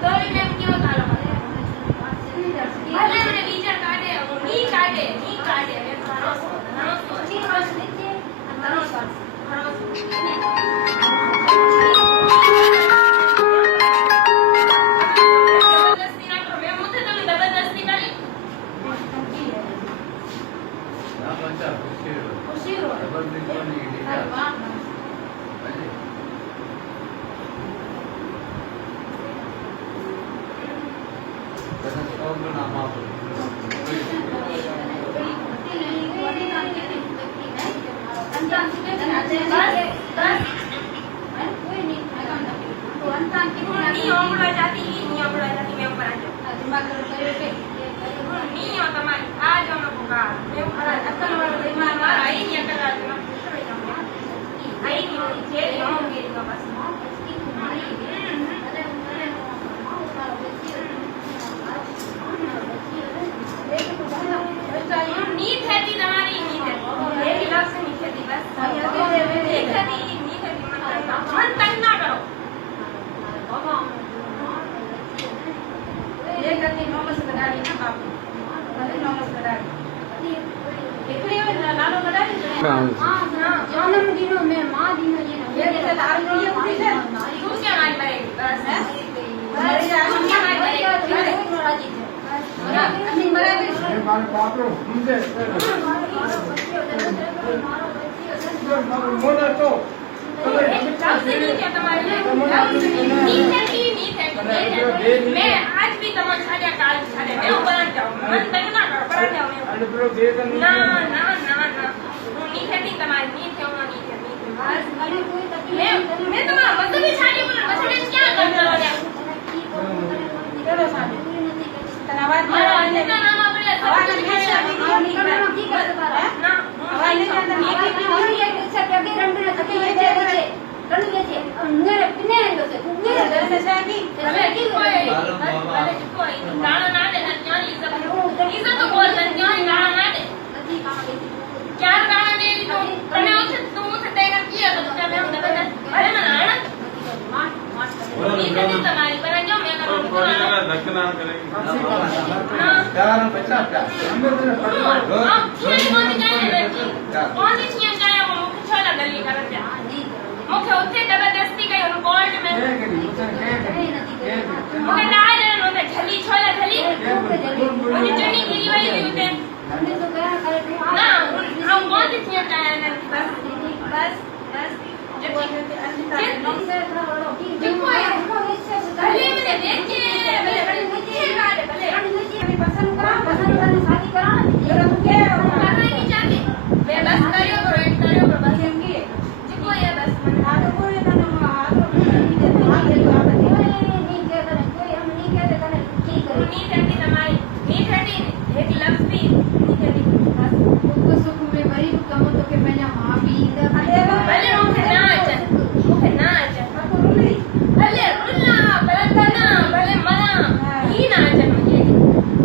ગોળી મેમ કેવો તાલો ભલે મને બીજા કાઢે ની કાઢે મેં ભરોસો ઠીક બસ નીચે ભરોસો जन्मदिनों में माँ दिनों ये तू क्या मान मरेगी बस है मैं आज भी तमन छाड़े काल छाड़े मैं ऊपर जाऊं मन तक ना कर पर जाऊं ना ना ना ना नहीं खेती तुम्हारी नहीं क्यों नहीं खेती बस मैं तुम्हारा मतलब भी छाड़ी बोल मतलब मैं क्या कर रहा हूं चलो साथ तनावाद मारा ना नाम अपने आवाज नहीं की कर रहा है ना आवाज नहीं आता नहीं की और ये अच्छा क्या रंग ना तके ये रंग છે અંગરે પિને આવ્યો છે અંગરે દરને સાહેબી તમે કી કોઈ ગાણો ના દે જ્ઞાની ઇઝત તો બોલ જ્ઞાની ગાણો ના દે નથી કામ દે ચાર ગાણો દે તો તમે ઉસે તું ઉસે દેગા કિયા તો તમે હું દબે અરે મને આણંદ માર ની કદી તમારી પર જો મે કરું દક્ષિણા કરેગી ચાર 50 અમે તને પડવા કોણ જાણે કોણ ની જાણે वो छोला गली कर दे मुखे उथे जबरदस्ती कई उन गोल्ड में मुखे ना जाने उन्हें झली छोला झली मुझे चनी गिरी वाली भी उते ना हम बहुत ही थिया चाहे ना बस बस बस जब गली में देखिए भले भले मुझे काटे भले अभी पसंद करा शादी करा ये लोग क्या करना नहीं चाहते मैं बस करियो करो एक करियो करो बस हम की जिको ये बस आगे बोले ना आगे नहीं दे नहीं दे कोई हम नहीं कहते तने ठीक करो नहीं कहती तुम्हारी नहीं कहती एक लफ्ज भी नहीं कहती बस दुख सुख में गरीब कम तो के मैंने मां भी भले मुझे ना आचन भले रुल्ला बलंदना भले मना ही ना आचन मुझे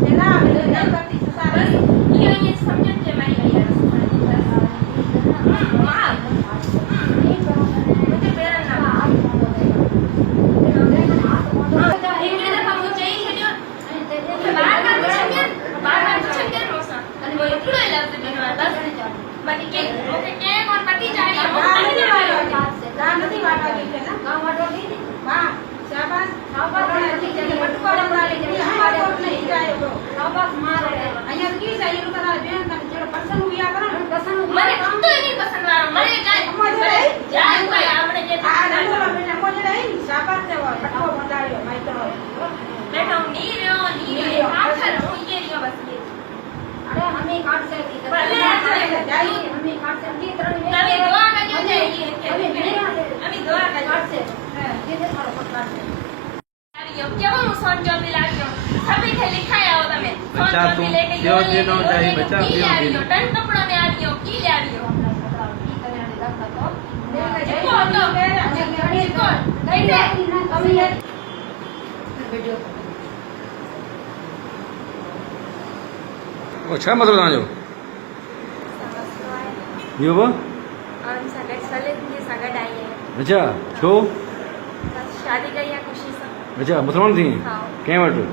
जगह मैं नहीं करती बस ये समझ के मैं ये मां मुझे बेरा ना बाकी के ओके के कौन पति जा रही है गांव नहीं वाटवा की है ना गांव वाटवा की वाह शाबाश शाबाश ठीक है बटुआ वाले के हमारे नहीं जाए ब्रो शाबाश मार અહીંયા की चाहिए करा बेन का जो पसंद हुआ करा पसंद મને ગમતો નહીં પસંદ વાળો મને જાય જાય કોઈ આપણે જે આ નંબર બેટા મોજે રહી શાબાશ છે બટુआ બંધાયો માઈતો બેટા હું ની રહ્યો આખર હું ये રહ્યો बस ये अरे हमें काट से भले जाइए हमें काट से ये तरह में अभी दुआ का जो चाहिए अभी दुआ का काट से ये दे थोड़ा बहुत काट से यार क्या वो सोन जो मिला के सभी थे लिखाया हो तमे सोन जो लेके यो नो चाहिए बच्चा यो टन कपड़ा में आ रही हो की ले आ रही हो देखो तो देखो कैसे कमी है वीडियो छा मतलब तव्हांजो इहो बि और सगड़ सले के सगड़ आई है अच्छा छो बस शादी कई है खुशी से अच्छा मुसलमान थी हाँ कंहिं वटि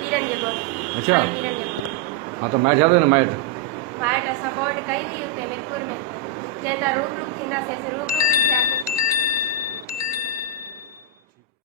पीरनि जे को अच्छा पीरनि जे को हाँ त माइट छा अथव न माइट वाइट असां कोर्ट कई हुई हुते मिरपुर में चवनि था रूबरू थींदासीं रूबरू